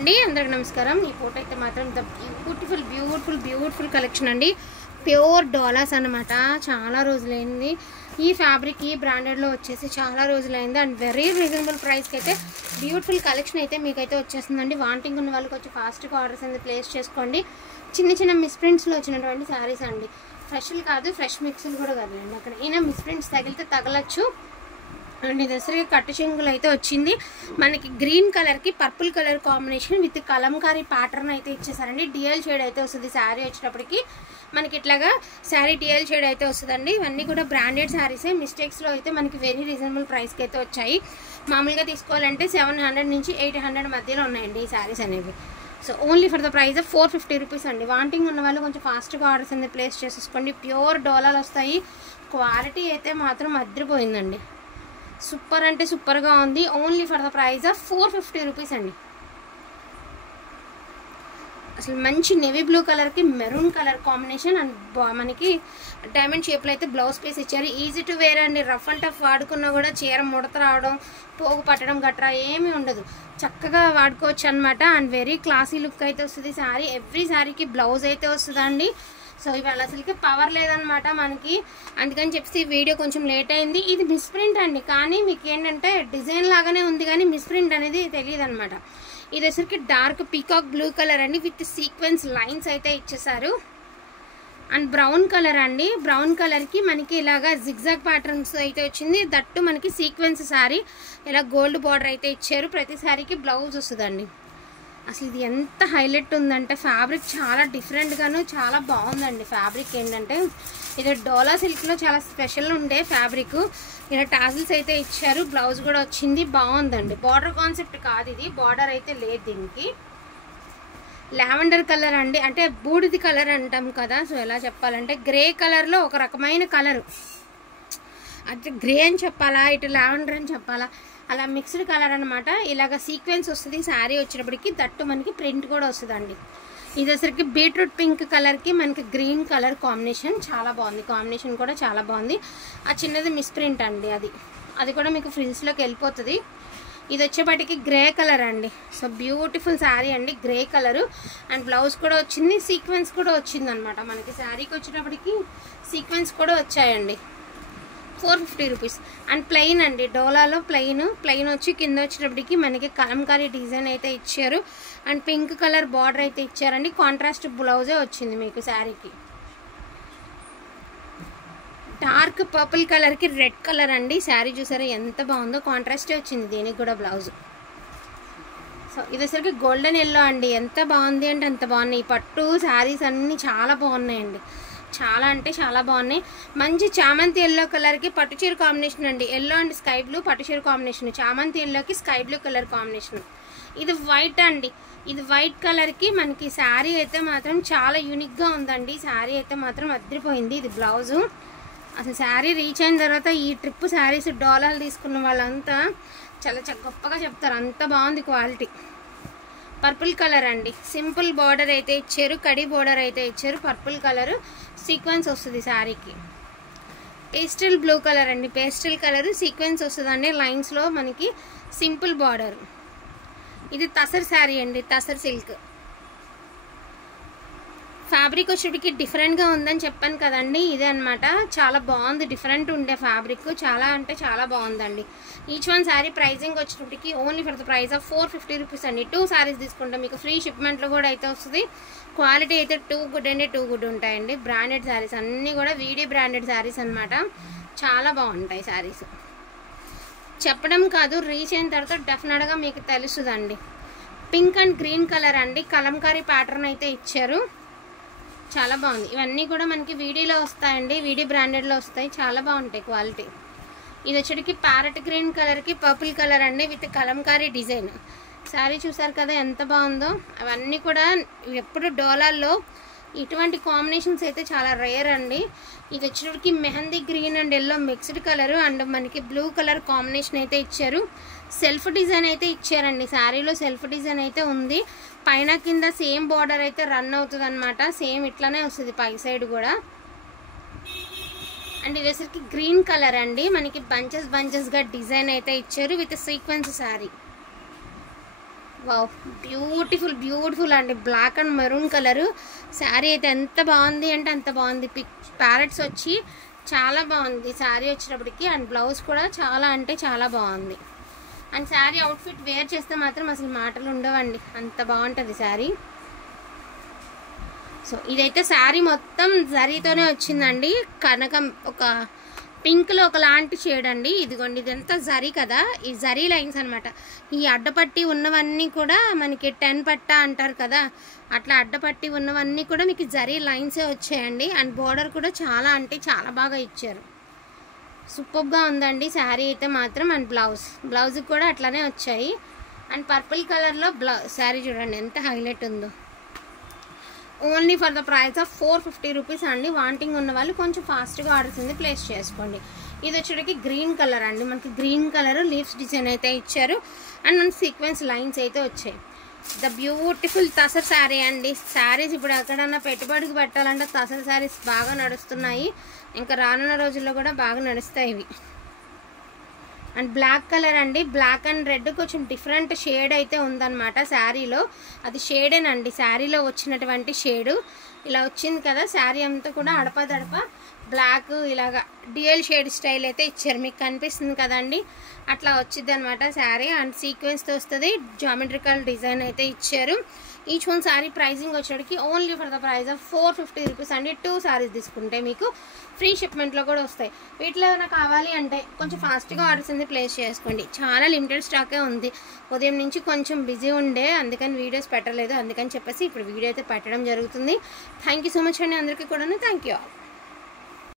అందరికీ నమస్కారం। ఈ ఫోటో అయితే మాత్రం ద బ్యూటిఫుల్ కలెక్షన్ అండి। ప్యూర్ డాలర్స్ అన్నమాట। చాలా రోజులైంది ఈ ఫ్యాబ్రిక్ ఈ బ్రాండెడ్ లో వచ్చేసి చాలా రోజులైంది అండ్ వెరీ రీజనబుల్ ప్రైస్ కి అయితే బ్యూటిఫుల్ కలెక్షన్ అయితే మీకైతే వచ్చేస్తుందండి। వాంటింగ్ ఉన్న వాళ్ళకి వచ్చి ఫాస్ట్ గా ఆర్డర్స్ అనేది ప్లేస్ చేసుకోండి। చిన్న మిస్ ప్రింట్స్ లో వచ్చినటువంటి సారీస్ అండి। ఫ్రెష్లు కాదు, ఫ్రెష్ మిక్స్లు కూడా కాదండి। అక్కడ ఏమైనా మిస్ ప్రింట్స్ తగిలితే తగలచ్చు అండ్ ఇది కట్టు చెంగులు అయితే వచ్చింది మనకి। గ్రీన్ కలర్ కి purple colour combination with Kalamkari pattern అయితే ఇచ్చేసారండి। డిఎల్ షేడ్ అయితే వస్తుంది శారీ వచ్చేటప్పటికి మనకి ఇట్లాగా శారీ డిఎల్ షేడ్ అయితే వస్తుందండి। ఇవన్నీ కూడా బ్రాండెడ్ శారీసే। మిస్టేక్స్ లో అయితే మనకి వెరీ రీజనబుల్ ప్రైస్ కి అయితే వచ్చాయి। మామూలుగా తీసుకోవాలంటే 700 నుంచి 800 మధ్యలో ఉన్నాయండి ఈ శారీస్ అనేవి। So only for the price of 450 rupees అండి। వాంటింగ్ ఉన్న వాళ్ళు కొంచెం ఫాస్ట్గా ఆర్డర్స్ అనేది ప్లేస్ చేసేసుకోండి। ప్యూర్ డోలాలు వస్తాయి। క్వాలిటీ అయితే మాత్రం అదిరిపోయిందండి। సూపర్ అంటే సూపర్గా ఉంది। Only for the price of 450 rupees అండి। అసలు మంచి నేవీ బ్లూ కలర్కి మెరూన్ కలర్ కాంబినేషన్ అండ్ మనకి డైమండ్ షేప్లో అయితే బ్లౌజ్ పీస్ ఇచ్చారు। ఈజీ టు వేర్ అండి। రఫ్ అండ్ టఫ్ వాడుకున్నా కూడా చీర ముడత రావడం, పోగు పట్టడం గట్రా ఏమీ ఉండదు, చక్కగా వాడుకోవచ్చు అనమాట। అండ్ వెరీ క్లాసీ లుక్ అయితే వస్తుంది శారీ। ఎవ్రీ శారీకి బ్లౌజ్ అయితే వస్తుందండి। సో ఇవాళ అసలుకి పవర్ లేదనమాట మనకి, అందుకని చెప్పి వీడియో కొంచెం లేట్ అయింది। ఇది మిస్ ప్రింట్ అండి, కానీ మీకు ఏంటంటే డిజైన్ లాగానే ఉంది కానీ మిస్ ప్రింట్ అనేది తెలియదు అనమాట। ఇది వచ్చరికి డార్క్ పీకాక్ బ్లూ కలర్ అండి విత్ సీక్వెన్స్ లైన్స్ అయితే ఇచ్చేసారు। అండ్ బ్రౌన్ కలర్ అండి। బ్రౌన్ కలర్కి మనకి ఇలాగా జిగ్జాగ్ ప్యాటర్న్స్ అయితే వచ్చింది। దట్టు మనకి సీక్వెన్స్ శారీ, ఇలా గోల్డ్ బార్డర్ అయితే ఇచ్చారు। ప్రతి శారీకి బ్లౌజ్ వస్తుందండి। అసలు ఇది ఎంత హైలైట్ ఉందంటే ఫ్యాబ్రిక్ చాలా డిఫరెంట్గాను చాలా బాగుందండి। ఫ్యాబ్రిక్ ఏంటంటే ఇది డోలా సిల్క్లో చాలా స్పెషల్ ఉండే ఫ్యాబ్రిక్। ఇలా టాజిల్స్ అయితే ఇచ్చారు, బ్లౌజ్ కూడా వచ్చింది, బాగుందండి। బార్డర్ కాన్సెప్ట్ కాదు ఇది, బార్డర్ అయితే లేదు దీనికి। లావెండర్ కలర్ అండి, అంటే బూడిది కలర్ అంటాం కదా, సో ఎలా చెప్పాలంటే గ్రే కలర్లో ఒక రకమైన కలరు, అంటే గ్రే అని చెప్పాలా, ఇటు లావెండర్ అని చెప్పాలా, అలా మిక్స్డ్ కలర్ అనమాట। ఇలాగ సీక్వెన్స్ వస్తుంది శారీ వచ్చేటప్పటికి, దట్టు మనకి ప్రింట్ కూడా వస్తుందండి। ఇది వచ్చరికి బీట్రూట్ పింక్ కలర్కి మనకి గ్రీన్ కలర్ కాంబినేషన్ చాలా బాగుంది, కాంబినేషన్ కూడా చాలా బాగుంది। ఆ చిన్నది మిస్ ప్రింట్ అండి, అది కూడా మీకు ఫ్రిల్స్లోకి వెళ్ళిపోతుంది। ఇది వచ్చేపటికి గ్రే కలర్ అండి। సో బ్యూటిఫుల్ శారీ అండి, గ్రే కలరు అండ్ బ్లౌజ్ కూడా వచ్చింది, సీక్వెన్స్ కూడా వచ్చింది అనమాట మనకి। శారీకి వచ్చేటప్పటికి సీక్వెన్స్ కూడా వచ్చాయండి। 450 రూపీస్ అండ్ ప్లెయిన్ అండి, డోలాలో ప్లెయిన్ వచ్చి కింద వచ్చేటప్పటికి మనకి కలంకారీ డిజైన్ అయితే ఇచ్చారు అండ్ పింక్ కలర్ బార్డర్ అయితే ఇచ్చారండి। కాంట్రాస్ట్ బ్లౌజే వచ్చింది మీకు శారీకి। డార్క్ పర్పుల్ కలర్కి రెడ్ కలర్ అండి, శారీ చూసారా ఎంత బాగుందో, కాంట్రాస్టే వచ్చింది దీనికి కూడా బ్లౌజ్। సో ఇది వచ్చరికి గోల్డెన్ ఎల్లో అండి, ఎంత బాగుంది అంటే అంత బాగున్నాయి। పట్టు శారీస్ అన్నీ చాలా బాగున్నాయండి, చాలా అంటే చాలా బాగున్నాయి। మంచి చామంతి ఎల్లో కలర్కి పట్టుచీర కాంబినేషన్ అండి, ఎల్లో అండ్ స్కై బ్లూ పట్టుచీర కాంబినేషన్, చామంతి ఎల్లోకి స్కై బ్లూ కలర్ కాంబినేషన్। ఇది వైట్ అండి, ఇది వైట్ కలర్కి మనకి శారీ అయితే మాత్రం చాలా యూనిక్గా ఉందండి। శారీ అయితే మాత్రం అదిరిపోయింది। ఇది బ్లౌజు। అసలు శారీ రీచ్ అయిన తర్వాత ఈ ట్రిప్ శారీస్ డోలాలు తీసుకున్న వాళ్ళంతా చాలా గొప్పగా చెప్తారు, అంత బాగుంది క్వాలిటీ। పర్పుల్ కలర్ అండి, సింపుల్ బార్డర్ అయితే ఇచ్చారు, కడి బార్డర్ అయితే ఇచ్చారు, పర్పుల్ కలర్ సీక్వెన్స్ వస్తుంది శారీకి। పేస్టల్ బ్లూ కలర్ అండి, పేస్టల్ కలర్ సీక్వెన్స్ వస్తుందండి లైన్స్లో మనకి సింపుల్ బార్డర్। ఇది తసర్ శారీ అండి, తసర్ సిల్క్ ఫ్యాబ్రిక్ వచ్చేటికి డిఫరెంట్గా ఉందని చెప్పాను కదండి, ఇదే అనమాట। చాలా బాగుంది, డిఫరెంట్ ఉండే ఫ్యాబ్రిక్, చాలా అంటే చాలా బాగుందండి। ఈచ్ వన్ శారీ ప్రైజింగ్ వచ్చేటికి only for the price of 450 rupees అండి। 2 శారీస్ తీసుకుంటే మీకు ఫ్రీ షిప్మెంట్లో కూడా అయితే వస్తుంది। క్వాలిటీ అయితే టూ గుడ్ ఉంటాయండి। బ్రాండెడ్ శారీస్ అన్నీ కూడా వీడి బ్రాండెడ్ శారీస్ అనమాట, చాలా బాగుంటాయి శారీస్। చెప్పడం కాదు, రీచ్ అయిన తర్వాత డెఫినెట్గా మీకు తెలుస్తుందండి। పింక్ అండ్ గ్రీన్ కలర్ అండి, కలంకారీ ప్యాటర్న్ అయితే ఇచ్చారు, చాలా బాగుంది। ఇవన్నీ కూడా మనకి వీడియోలో వస్తాయండి, వీడియో బ్రాండెడ్లో వస్తాయి, చాలా బాగుంటాయి క్వాలిటీ। ఇది వచ్చేటికి ప్యారెట్ గ్రీన్ కలర్కి పర్పుల్ కలర్ అండి విత్ కలంకారీ డిజైన్। శారీ చూసారు కదా ఎంత బాగుందో। అవన్నీ కూడా ఎప్పుడు డోలాల్లో ఇటువంటి కాంబినేషన్స్ అయితే చాలా రేర్ అండి। ఇది వచ్చేటికి mehndi green and yellow mixed colour and మనకి బ్లూ కలర్ కాంబినేషన్ అయితే ఇచ్చారు। సెల్ఫ్ డిజైన్ అయితే ఇచ్చారండి, శారీలో సెల్ఫ్ డిజైన్ అయితే ఉంది, పైన కింద సేమ్ బార్డర్ అయితే రన్ అవుతుంది అనమాట, సేమ్ ఇట్లానే వస్తుంది పై సైడ్ కూడా। అండ్ ఇది వచ్చరికి గ్రీన్ కలర్ అండి, మనకి బంచెస్గా డిజైన్ అయితే ఇచ్చారు with sequence sari. Wow, beautiful అండి. Black and maroon colour sari అయితే ఎంత బాగుంది అంటే అంత బాగుంది. ప్యారెట్స్ వచ్చి చాలా బాగుంది శారీ వచ్చేటప్పటికి. అండ్ బ్లౌజ్ కూడా చాలా అంటే చాలా బాగుంది. అండ్ శారీ అవుట్ఫిట్ వేర్ చేస్తే మాత్రం అసలు మాటలు ఉండవండి, అంత బాగుంటుంది శారీ. సో ఇదైతే శారీ మొత్తం జరీతోనే వచ్చిందండి. కనకం ఒక పింక్లో ఒకలాంటి షేడ్ అండి. ఇదిగోండి, ఇదంతా జరీ కదా, ఈ జరీ లైన్స్ అనమాట. ఈ అడ్డపట్టి ఉన్నవన్నీ కూడా మనకి 10 పట్టా అంటారు కదా, అట్లా అడ్డపట్టి ఉన్నవన్నీ కూడా మీకు జరీ లైన్సే వచ్చాయండి. అండ్ బోర్డర్ కూడా చాలా అంటే చాలా బాగా ఇచ్చారు. సూపర్గా ఉందండి శారీ అయితే మాత్రం. అండ్ బ్లౌజ్ కూడా అట్లానే వచ్చాయి. అండ్ పర్పుల్ కలర్లో శారీ చూడండి ఎంత హైలైట్ ఉందో. Only for the price of 450 rupees అండి. వాంటింగ్ ఉన్న వాళ్ళు కొంచెం ఫాస్ట్గా ఆర్డర్స్ ఉంది ప్లేస్ చేసుకోండి. ఇది వచ్చేటికి గ్రీన్ కలర్ అండి. మనకి గ్రీన్ కలర్ లీవ్స్ డిజైన్ అయితే ఇచ్చారు. అండ్ మనకి సీక్వెన్స్ లైన్స్ అయితే వచ్చాయి. ద బ్యూటిఫుల్ తసర్ శారీ అండి. శారీస్ ఇప్పుడు ఎక్కడన్నా పెట్టుబడికి పెట్టాలంటే తసర్ శారీస్ బాగా నడుస్తున్నాయి. ఇంకా రానున్న రోజుల్లో కూడా బాగా నడుస్తాయి ఇవి. అండ్ బ్లాక్ కలర్ అండి. బ్లాక్ అండ్ రెడ్ కొంచెం డిఫరెంట్ షేడ్ అయితే ఉందన్నమాట శారీలో. అది షేడేనండి, శారీలో వచ్చినటువంటి షేడు ఇలా వచ్చింది కదా. శారీ అంతా కూడా అడపదడప బ్లాక్ ఇలాగా డ్యూయల్ షేడ్ స్టైల్ అయితే ఇచ్చారు. మీకు కనిపిస్తుంది కదండి, అట్లా వచ్చింది అనమాట శారీ. అండ్ సీక్వెన్స్తో వస్తుంది, జామెట్రికల్ డిజైన్ అయితే ఇచ్చారు. ఈచ్ వన్ శారీ ప్రైజింగ్ వచ్చేటికి only for the price of 450 rupees అండి. 2 శారీస్ తీసుకుంటే మీకు ఫ్రీ షిప్మెంట్లో కూడా వస్తాయి. వీటిలో ఏమైనా కావాలి అంటే కొంచెం ఫాస్ట్గా ఆర్డర్స్ అనేది ప్లేస్ చేసుకోండి. చాలా లిమిటెడ్ స్టాకే ఉంది. ఉదయం నుంచి కొంచెం బిజీ ఉండే, అందుకని వీడియోస్ పెట్టలేదు. అందుకని చెప్పేసి ఇప్పుడు వీడియో అయితే పెట్టడం జరుగుతుంది. థ్యాంక్ యూ సో మచ్ అండి అందరికీ కూడా. Thank you all.